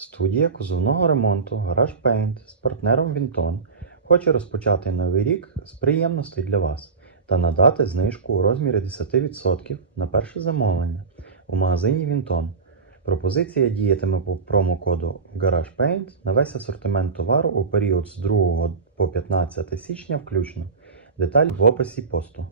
Студія кузовного ремонту Garage Paint з партнером Вінтон хоче розпочати новий рік з приємностей для вас та надати знижку у розмірі 10% на перше замовлення у магазині Вінтон. Пропозиція діятиме по промокоду Garage Paint на весь асортимент товару у період з 2 по 15 січня включно. деталі в описі посту.